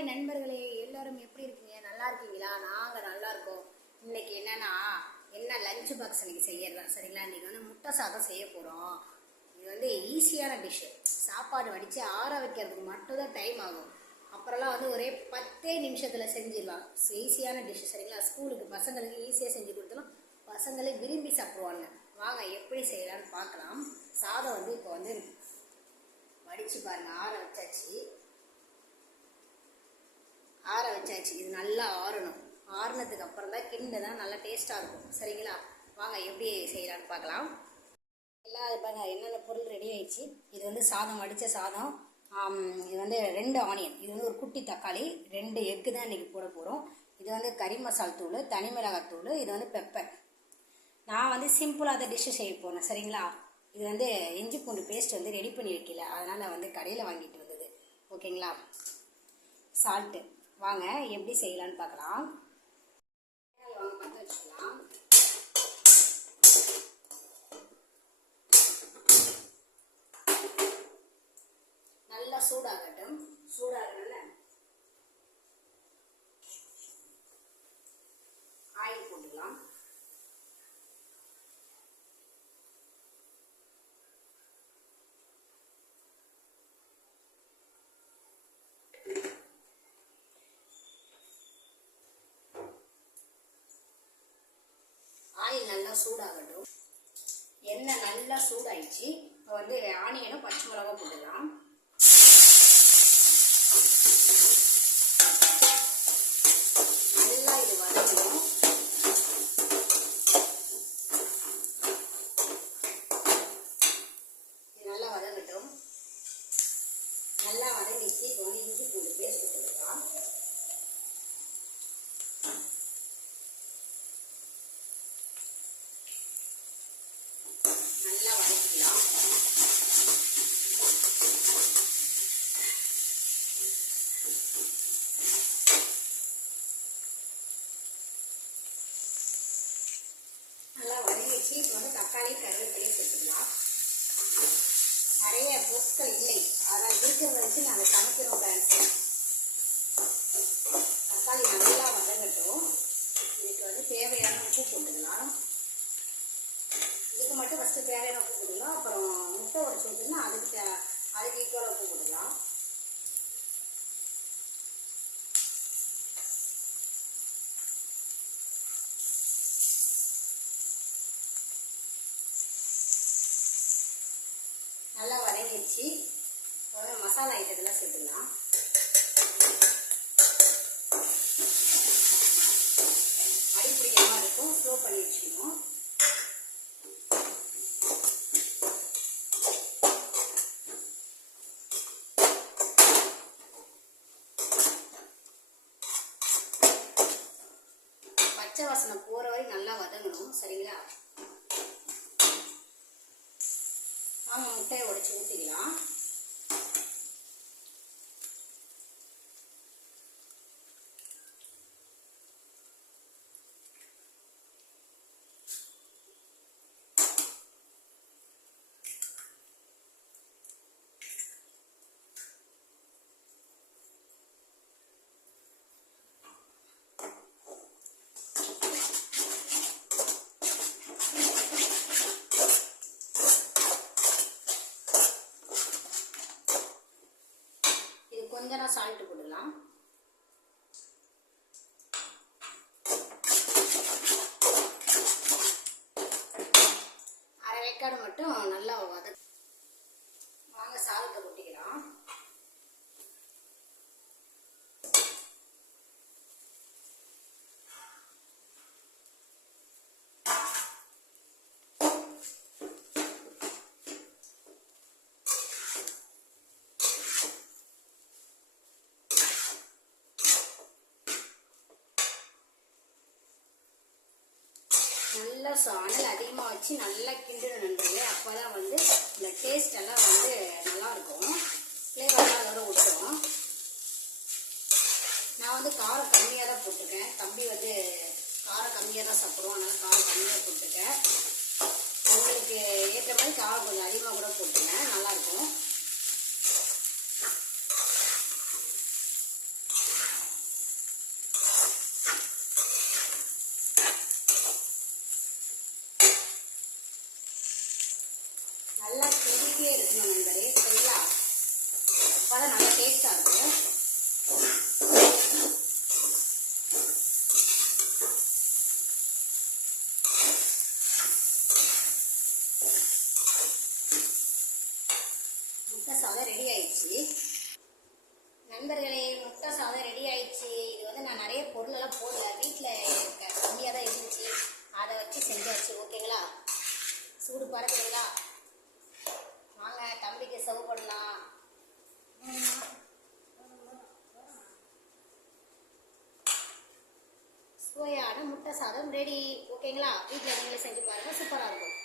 Hi நண்பர்களே, எல்லாரும் எப்படி இருக்கீங்க? நல்லா இருக்கீங்களா? நாங்கள் நல்லா இருக்கோம். இன்னைக்கு என்ன லஞ்ச் பாக்ஸ் இன்னைக்கு செய்யறதா சரிங்களா? இன்னைக்கு முட்டை சாதம் செய்ய போகிறோம். இது ஈஸியான டிஷ்ஷு. சாப்பாடு வடித்து ஆற வைக்கிறதுக்கு மட்டும்தான் டைம் ஆகும். அப்புறம்லாம் ஒரே 10 நிமிஷத்தில் செஞ்சிடலாம். ஈஸியான டிஷ்ஷு சரிங்களா? ஸ்கூலுக்கு பசங்களுக்கு ஈஸியாக செஞ்சு கொடுத்தலாம். பசங்களே விரும்பி சாப்பிடுவாங்க. வாங்க எப்படி செய்யலான்னு பார்க்கலாம். சாதம் இப்போ வடித்து பாருங்கள். ஆற வச்சாச்சு. இது நல்லா ஆறணும். ஆறுனதுக்கு அப்புறம் தான் கிண்டுதான் நல்லா டேஸ்ட்டாக இருக்கும் சரிங்களா? வாங்க எப்படி செய்யலான்னு பார்க்கலாம். எல்லாம் பாருங்க, என்னென்ன பொருள் ரெடி ஆயிடுச்சு. இது சாதம், வடித்த சாதம். இது 2 ஆனியன், இது ஒரு குட்டி தக்காளி, 2 எக்கு தான் இன்றைக்கி போட போகிறோம். இது கறி மசால் தூள், தனி மிளகாய் தூள், இது பெப்பர். நான் சிம்பிளாக அதை டிஷ்ஷு செய்ய போனேன் சரிங்களா? இது இஞ்சி பூண்டு பேஸ்ட் ரெடி பண்ணி வைக்கல, அதனால் கடையில் வாங்கிட்டு வந்தது. ஓகேங்களா? சால்ட்டு. வாங்க எப்படி செய்யலான்னு பார்க்கலாம். வாங்க பற்ற வச்சுக்கலாம். நல்லா சூடாகட்டும். சூடாகணும்ல ஆயில் போட்டுக்கலாம். ஆயில் நல்லா சூடாகட்டும். எண்ணெய் நல்லா சூடாயிடுச்சு. இப்போ ஆனியனும் பச்சை மிளகா போட்டுக்கலாம். நல்லா இது வதங்கணும். இது நல்லா வதங்கட்டும். நல்லா வதங்கிச்சு. இப்போ இஞ்சி பூண்டு பேஸ்ட் போட்டுக்கலாம். நல்லா வதக்கிக்கலாம். நல்லா வதங்கிச்சு. இப்போ தக்காளி, கருவேப்பிலையும் சேர்த்துக்கலாம். நிறைய பொருட்கள் இல்லை, அதனால் இருக்கிறத வச்சு நாங்கள் சமைக்கிறோம் ஃப்ரெண்ட்ஸ். தக்காளி நல்லா வதங்கட்டும். இதுக்கு தேவையான உப்பு போட்டுக்கலாம். இதுக்கு மட்டும் ஃபஸ்ட்டு தேவையான உப்பு போட்டுக்கலாம். அப்புறம் முட்டை உடச்சி ஊற்றினா அதுக்கு ஈக்குவலாக உப்பு போட்டுக்கலாம். நல்லா வதங்கிடுச்சு. மசாலா ஐட்டத்தெல்லாம் சேர்த்துக்கலாம். அடி பிடிக்காம இருக்கும். ஸ்லோ பண்ணி வச்சுக்கணும். பச்சை வாசனை போகிற வரை நல்லா வதங்கணும் சரிங்களா? வாங்க முட்டையை உடைச்சி ஊற்றிக்கலாம். கொஞ்சம் சால்ட் போடலாம். அரை வேக்காடு மட்டும் நல்லா வதக்கு. வாங்க சாதத்தை கொட்டிக்கலாம். நல்லா அனல் அதிகமாக வச்சு நல்லா கிண்டணும் நண்பர்களே. அப்போ தான் இந்த டேஸ்ட் எல்லாம் நல்லாயிருக்கும். ஃப்ளேவர்லாம் அதோட விட்டுரும். நான் காரம் கம்மியாக தான் போட்டிருக்கேன். தம்பி காரம் கம்மியாக தான் சாப்பிடுவோம், அதனால் காரம் கம்மியாக போட்டிருக்கேன். உங்களுக்கு ஏற்ற மாதிரி காரம் கொஞ்சம் அதிகமாக கூட போட்டுருங்க, நல்லாயிருக்கும். விட்டுணும் நண்பரே, சரிங்களா? அப்பதான் நல்லா டேஸ்டா இருக்கும். முட்டை சாதம் ரெடி ஆயிடுச்சு நண்பர்களே. முட்டை சாதம் ரெடி ஆயிடுச்சு. இது வந்து நான் நிறைய பொருளெல்லாம் போடல, வீட்டில் கம்மியாக தான் இருந்துச்சு, அதை வச்சு செஞ்சாச்சு. ஓகேங்களா? சூடு பறக்குதுங்களா? வாங்க தம்பிக்கு சர்வ் பண்ணலாம். சுவையான முட்டை சாதம் ரெடி. ஓகேங்களா? வீட்டில் நீங்களே செஞ்சு பாருங்க, சூப்பராக இருக்கும்.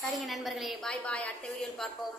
சரிங்க நண்பர்களே, பாய் பாய். அடுத்த வீடியோவில் பார்ப்போம்.